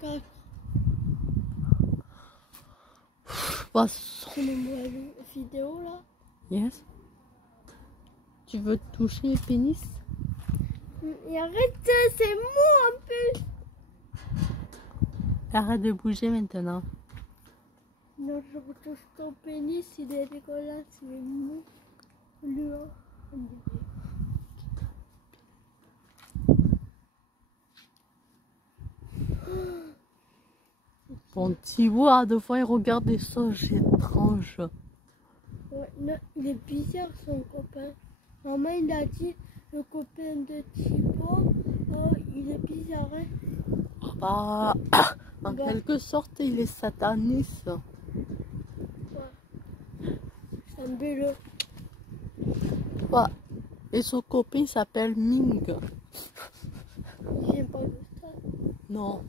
cache. Poisson. Tu me vois une vidéo là? Yes. Tu veux toucher le pénis? Et arrête, c'est mou un peu. Arrête de bouger maintenant. Non, je touche ton pénis, il est dégueulasse, il est mou. Lourd. Bon, tu vois, deux fois il regarde des choses étranges. Ouais, non, il est bizarre son copain. Maman, il a dit, le copain de Thibaut, oh, il est bizarre, hein. Bah, en quelque sorte, il est sataniste. Ouais. C'est un vélo. Ouais. Et son copain s'appelle Ming. J'aime pas le stade. Non.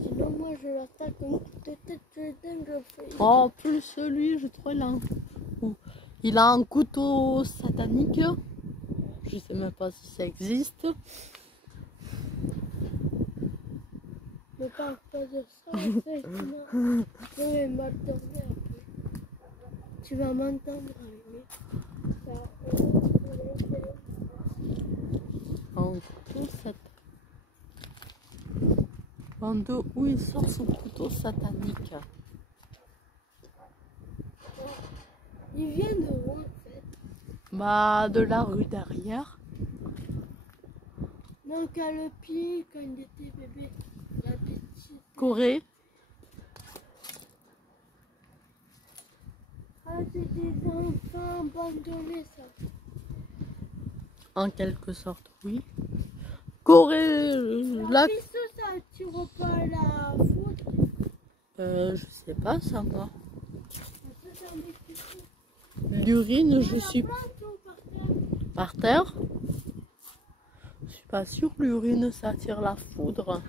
Sinon, moi, je l'attaque une coup de tête, je dingue, je fais. Oh, plus celui, je trouve il a un couteau satanique. Je sais même pas si ça existe. Ne parle pas de ça, en fait, non. Je vais m'endormir après. Tu vas m'entendre, Un couteau satanique. Où il sort son couteau satanique? Il vient de où, en fait? Bah, de la rue derrière. Donc, à le pied, quand il était bébé, la petite. Corée. Ah, c'est des enfants abandonnés, ça. En quelque sorte, oui. Corée, La piste, ça attire pas la faute. je sais pas ça moi. L'urine, je suis par terre. Je suis pas sûre que l'urine ça attire la foudre.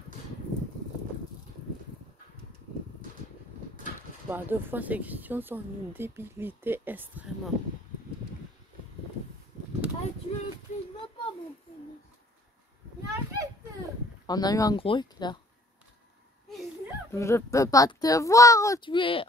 Bah, deux fois ces questions sont une débilité extrême. Ah, tu le filmes pas, mon pénis. Mais arrête! On a eu un gros éclair. Je peux pas te voir, tu es.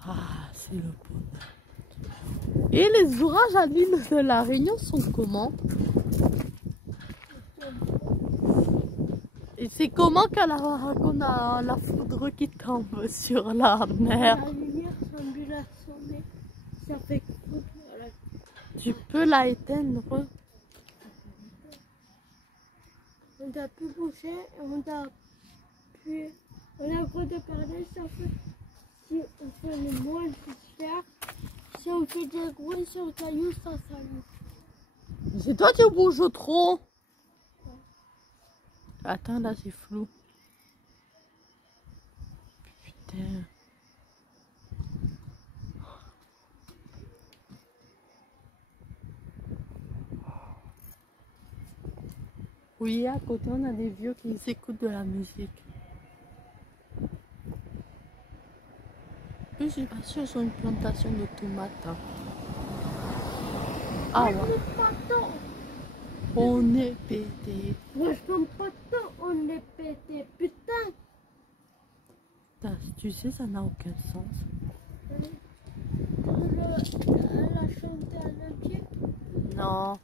Ah, c'est le bonheur. Et les orages à l'île de la Réunion sont comment? Et c'est comment qu'on a la foudre qui tombe sur la mer? La lumière semble la sonner. Ça fait quoi? Voilà. Tu peux la éteindre? On t'a pu bouger, on t'a pu. On a le droit de parler, ça fait. Si on fait le moins de faire, si on fait des bruits sur le caillou, ça s'allume. C'est toi qui bouges trop. Attends, là c'est flou. Putain. Oui, à côté on a des vieux qui écoutent de la musique. Je suis pas sûre sur une plantation de tomates. Ah ouais. On est pété. Moi je comprends pas tant, on est pété, putain. Tu sais, ça n'a aucun sens. Elle a chanté en entier. Non,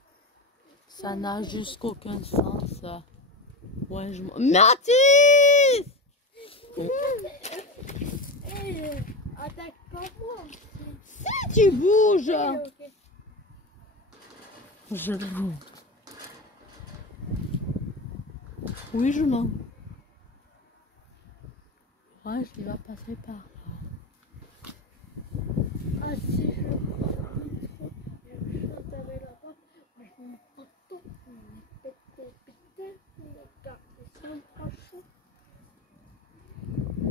ça n'a juste aucun sens. Ouais, je m'en... Mathis! Attaque pas moi. Si tu bouges! Okay. Je le vois. Oui, je l'en. Ouais, il va passer par là. Ah si je le crois trop, je chante avec la voix. Moi je me prends tout.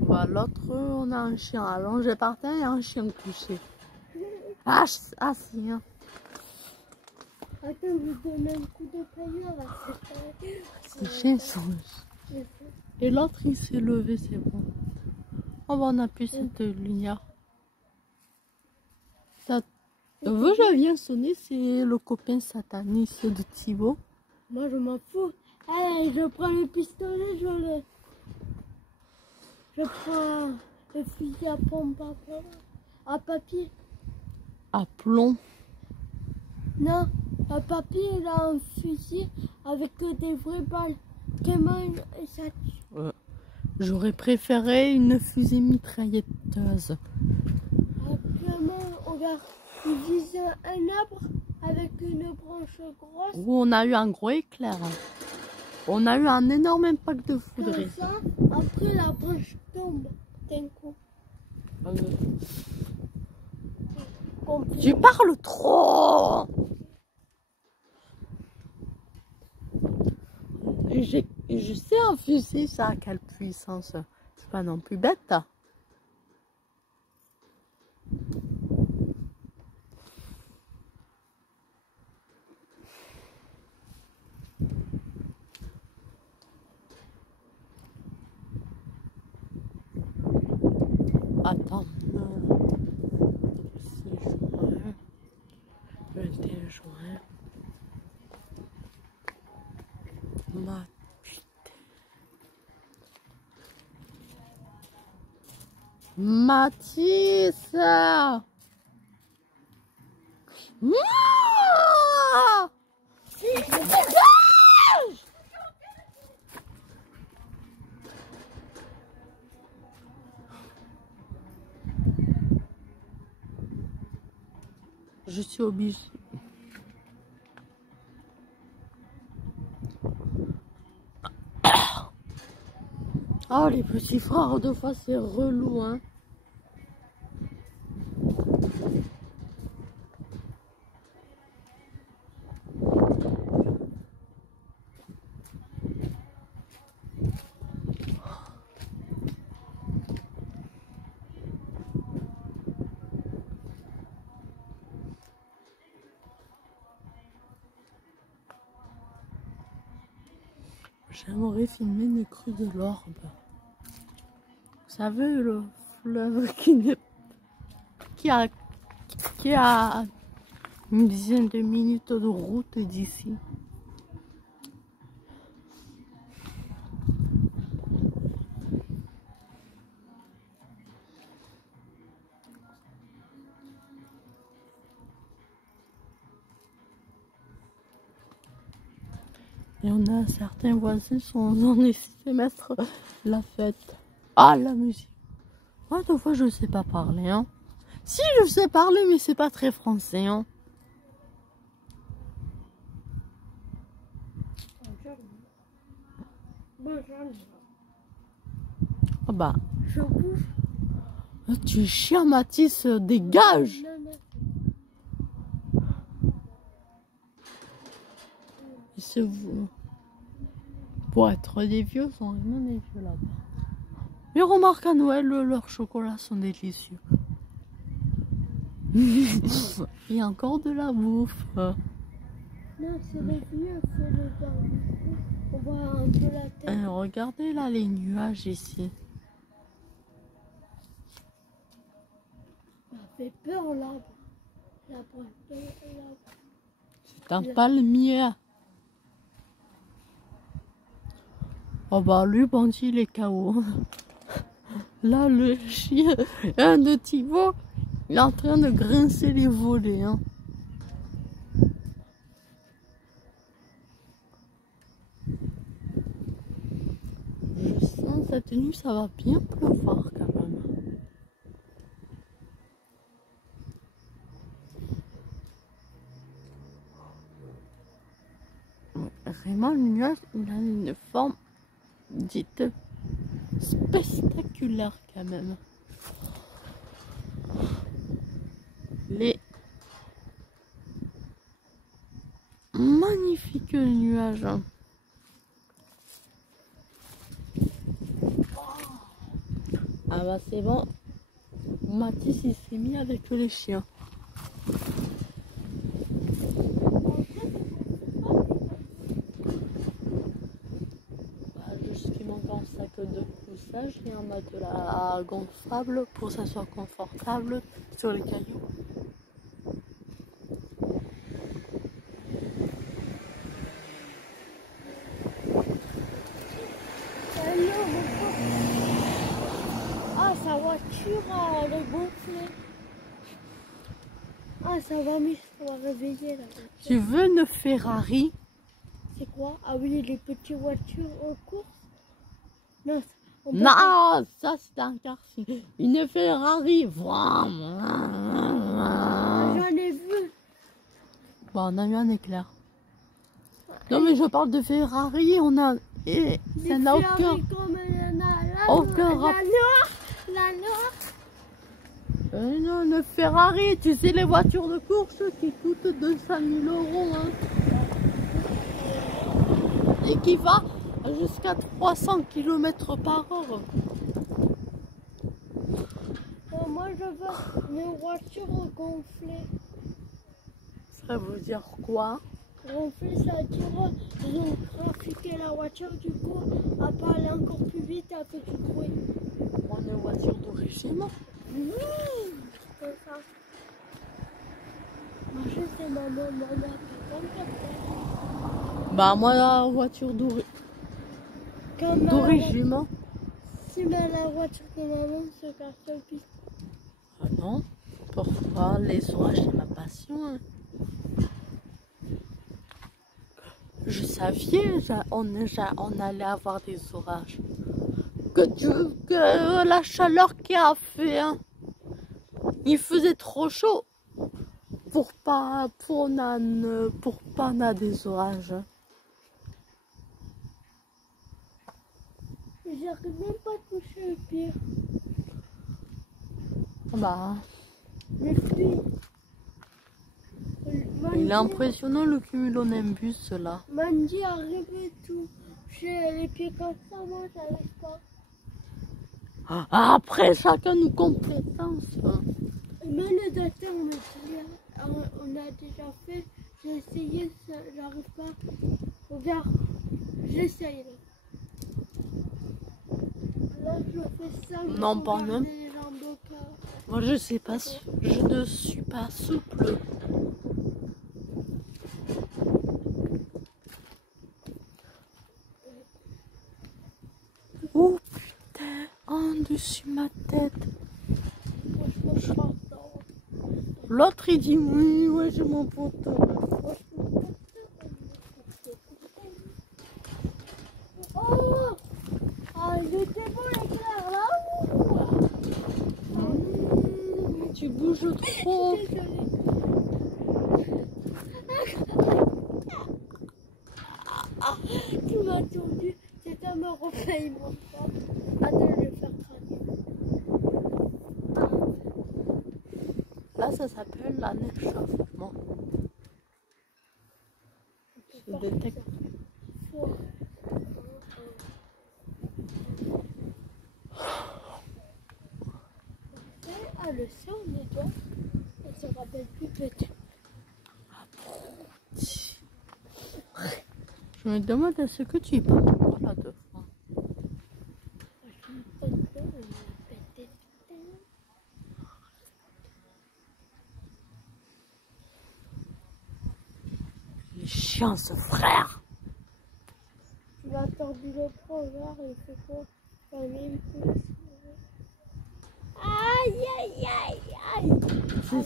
Bah, l'autre, on a un chien allongé par terre et un chien couché. Ah, si, hein. Attends, je vous donne un coup de tailleur à Ces chiens sont... Et l'autre, il s'est levé, c'est bon. On va en appuyer cette lumière. Ça veut, je viens sonner, c'est le copain sataniste de Thibaut. Moi, je m'en fous. Allez, je prends le pistolet, je prends le fusil à pompe à papier. À plomb. Non, à papier, il a un fusil avec des vraies balles. Comment ça tue? J'aurais préféré une fusée mitrailleuse. Comment, regarde, il vise un arbre avec une branche grosse. Où on a eu un gros éclair. On a eu un énorme impact de foudre. Comme ça, après la branche tombe d'un coup. Tu parles trop. Je sais un fusil, ça a quelle puissance. Je suis pas non plus bête. Attends. 21 juin. Ma putain. Mathis. Je suis obligée. Oh, les petits frères, deux fois, c'est relou, hein. J'aimerais filmer une crue de l'Orbe. Vous savez, le fleuve qui a une dizaine de minutes de route d'ici. Et on a certains voisins sont en semestre la fête. Ah, la musique. Moi, deux fois, je ne sais pas parler. Hein. Si, je sais parler, mais c'est pas très français. Hein. Ah bah. Je bouge. Tu es chien, Mathis, dégage. Pour être des vieux, sont vraiment des vieux là-bas. Mais remarque à Noël, leurs chocolats sont délicieux. Il y a encore de la bouffe. Non, c'est les vieux, c'est les dents. On voit un peu la tête. Regardez là les nuages ici. Ça fait peur l'arbre. C'est un palmier. Oh bah lui, bandit, il est KO. Là, le chien de Thibaut, il est en train de grincer les volets. Hein. Je sens cette nuit, ça va bien pleuvoir quand même. Vraiment, le nuage, il a une forme dite spectaculaire quand même. Les magnifiques nuages. Ah bah c'est bon. Mathis il s'est mis avec les chiens. Juste qu'il manque un sac de couchage et un matelas gonflable pour que ça soit confortable sur les cailloux. voiture, elle est gonflée. Ah, ça va réveiller la voiture. Tu veux une Ferrari? C'est quoi? Ah oui, les petites voitures en course? Non, non, ça c'est un quartier. Une Ferrari. Ah, j'en ai vu. Bon, on a eu un éclair. Non, mais je parle de Ferrari, on a... Et ça n'a aucun... Aucun rapport. La noire. Non, une Ferrari, tu sais, les voitures de course qui coûtent 200 000 €, hein. Et qui va jusqu'à 300 km par heure. Moi, je veux une voiture gonflée. Ça veut dire quoi? Gonflée, ça veut dire ils ont trafiqué la voiture, du coup, elle peut aller encore plus vite, elle fait du bruit. Une voiture de régiment. C'est ça. Moi, je sais, maman, Bah, moi, la voiture de régiment. Si mais la voiture de maman se casse le piston. Ah non? Pourquoi? Les orages, c'est ma passion. Hein. Je savais, on allait avoir des orages. Que la chaleur qu'il a fait, hein. Il faisait trop chaud pour pas on a des orages. J'arrive même pas à toucher le pied. Bah, Les filles. il est impressionnant le cumulonimbus là. Mandy arrive et tout. J'ai les pieds comme ça, moi j'arrive pas. Après, chacun nos compétences. Hein. Même le docteur me dit, on a déjà fait, j'ai essayé, j'arrive pas. Regarde, j'essaye là. Là, je fais ça. Non, pas même. Les jambes au corps. Moi, je sais pas, je ne suis pas souple. Oh putain, en dessus ma tête. L'autre il dit oui, ouais, j'ai mon poteau. Oh, ah, il était beau l'éclair là. Tu bouges trop. Tu m'as attendu, c'est un me refait mon corps. Attends, je vais faire craquer. Là, ça s'appelle un échauffement. Je détecte. Ah, le sang, on nettoie. Elle se rappelle plus peut-être. Je me demande à ce que tu y parles encore là deux fois. Les chiens, ce frère. Tu vas tordu le bras, regarde, il fait quoi? La même chose. Aïe, aïe, aïe, aïe.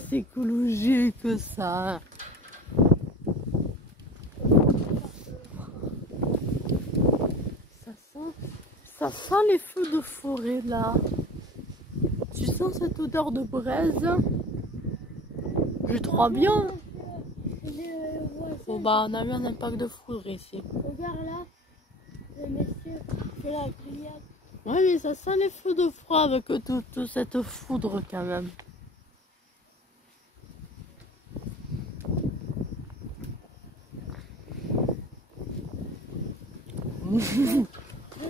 C'est écologique que ça. Ça sent les feux de forêt là. Tu sens cette odeur de braise? Je trouve bien. Bon bah on a eu un impact de foudre ici. Regarde là, le monsieur fait la grillade. Oui mais ça sent les feux de froid avec toute cette foudre quand même. Je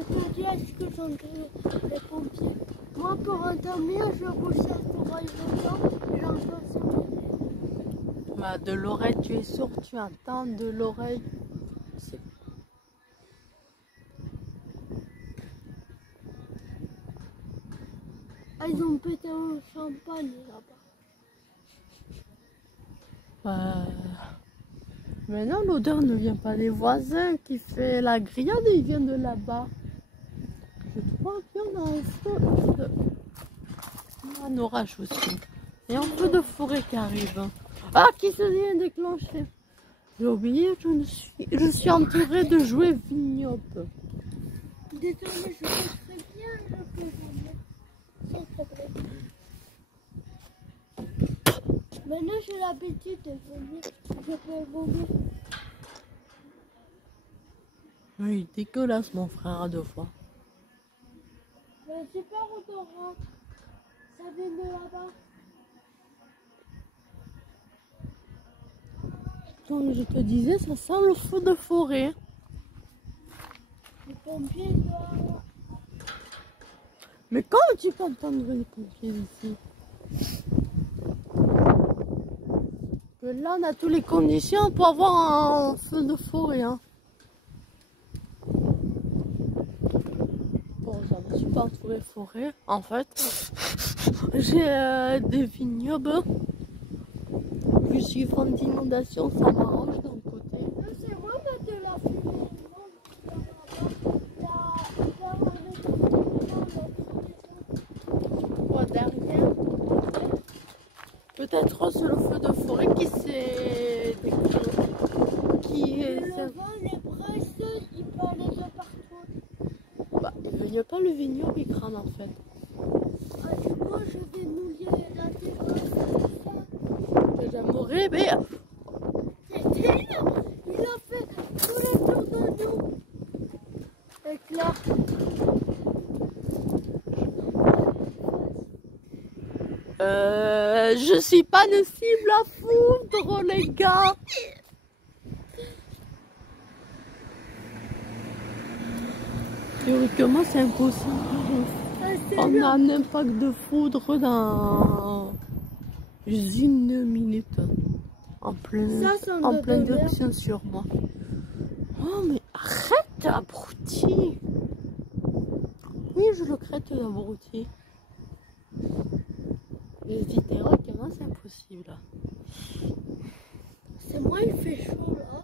te dis, est-ce que j'entends les pompiers? Moi, pour entendre mieux, je bouge cette oreille dedans et j'entends ce que Bah, de l'oreille, tu es sourd, tu entends de l'oreille. Ah, ils ont pété un champagne là-bas. Mais non, l'odeur ne vient pas des voisins qui fait la grillade, il vient de là-bas. Je crois qu'il y en a un feu. Un orage aussi. Et un peu de forêt qui arrive. Ah, qui se vient déclencher. J'ai oublié, je suis entourée de jouets vignobles. Désolée, je peux très bien le faire sans problème. Maintenant, j'ai l'habitude de vomir. Je peux vomir. Oui, dégueulasse mon frère à 2 fois. Mais c'est pas odorant. Ça vient de là-bas. Comme je te disais, ça sent le feu de forêt. Les pompiers doivent... Mais comment tu peux entendre les pompiers ici? Que là, on a toutes les conditions pour avoir un feu de forêt. Hein. Bon, je ne suis pas entourée forêt. En fait, j'ai des vignobles. Je suis fan d'inondation, ça m'arrange d'un côté. Non, c'est moi de la fumée. Quoi derrière? Peut-être c'est le feu de forêt qui s'est qui est. Le vent, les braises, ils peuvent aller de partout. Bah, il n'y a pas le vignoble, il crame en fait. Ah, du coup, je vais mouiller la terrasse. J'aimerais, mais. Il a fait tout le tour de nous. Et là. Je suis pas une cible à foudre, les gars. Théoriquement, c'est impossible. On a un impact de foudre dans une minute. En pleine direction sur moi. Oh, mais arrête, abruti. Oui, je le crête, l'abruti. Je dis théoriquement, c'est impossible. C'est moi, il fait chaud là.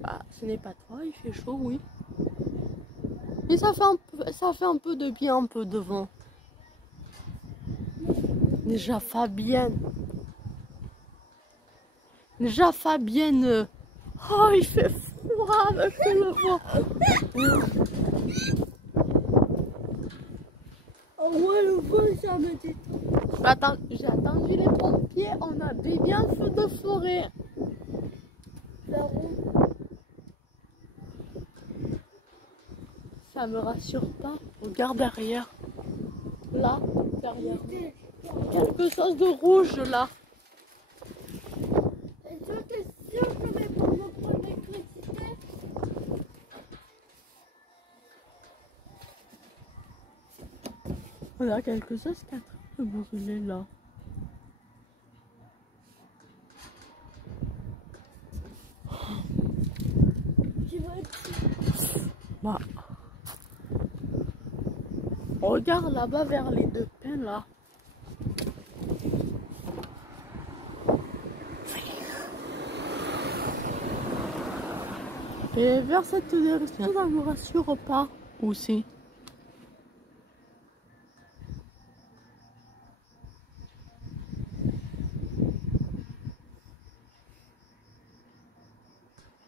Bah, ce n'est pas toi, il fait chaud, oui. Mais ça fait un peu de bien, un peu de vent. Déjà Fabienne. Oh, il fait froid avec le vent. Oh, moi, le vent, ça me dit. Attends, j'ai attendu les pompiers, on a bien feu de forêt. Ça me rassure pas. Regarde derrière. Là, derrière. Quelque chose de rouge là. Et toi, t'es sûr que je vais pour me prendre l'électricité? On a quelque chose qui est en train de brûler là. Tu vas être... Bah. Regarde là-bas vers les 2 pins là. Et vers cette direction, ça ne me rassure pas aussi.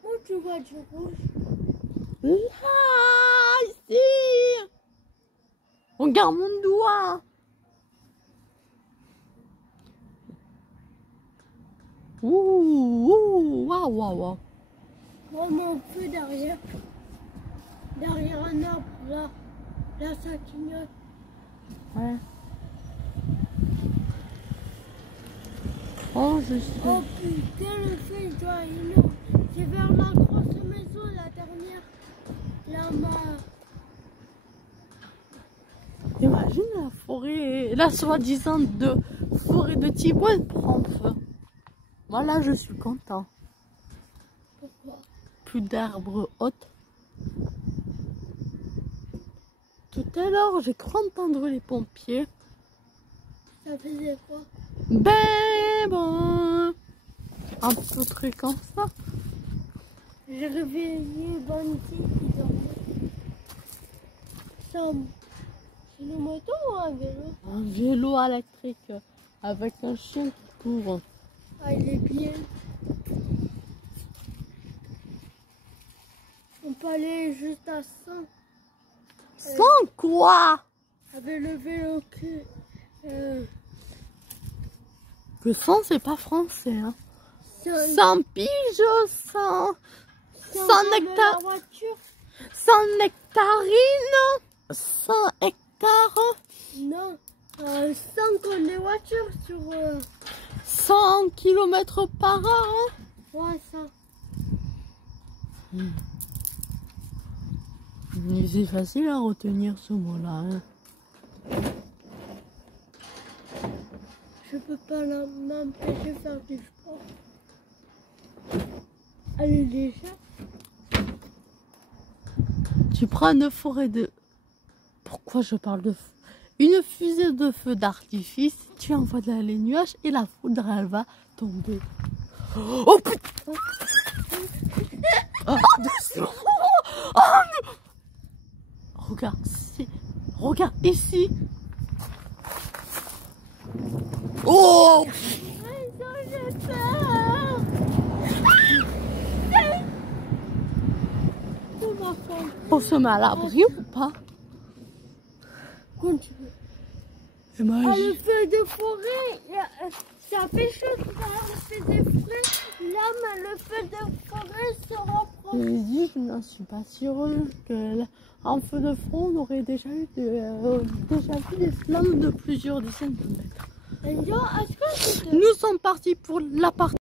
Où tu vois du rouge? Là, ici. Regarde mon doigt. Ouh, waouh, waouh, waouh. Vraiment peu derrière. Derrière un arbre, là. Là, ça clignote. Ouais. Oh, je suis... Oh putain, le feu, il doit aller. C'est vers la grosse maison, la dernière. Là-bas. Imagine la forêt, la soi-disant de forêt de Thibault prend feu. Voilà, je suis content. Pourquoi? Plus d'arbres hautes. Tout à l'heure, j'ai cru entendre les pompiers. Ça faisait quoi? Ben bon, un peu truc comme ça. J'ai réveillé Banty qui dormait. C'est une moto ou un vélo? Un vélo électrique avec un chien qui court. Ah, il est bien. On peut aller juste à 100. Sans quoi? Avec le vélo Le 100 c'est pas français. Hein. sans 100 piges, 100 hectares. la voiture. 100 nectarines, 100 hectares, Non, 100 comme les voitures sur... 100 km par heure. Ouais, ça. Mais c'est facile à retenir ce mot-là. Hein. Je peux pas m'empêcher de faire du sport. Allez, déjà. Tu prends une forêt de... Pourquoi je parle de... Une fusée de feu d'artifice, tu envoies les nuages et la foudre, elle va tomber. Oh putain! Oh, doucement! Oh, non. Regarde ici. Oh! On se met à l'abri ou pas? Continue. Et moi, Ah, le feu de forêt, ça fait chaud tout à l'heure, le feu de forêt. Là, mais le feu de forêt se rapproche. je n'en suis pas sûre qu'en feu de front, on aurait déjà vu des flammes de plusieurs dizaines de mètres. Est-ce que Nous sommes partis pour la partie.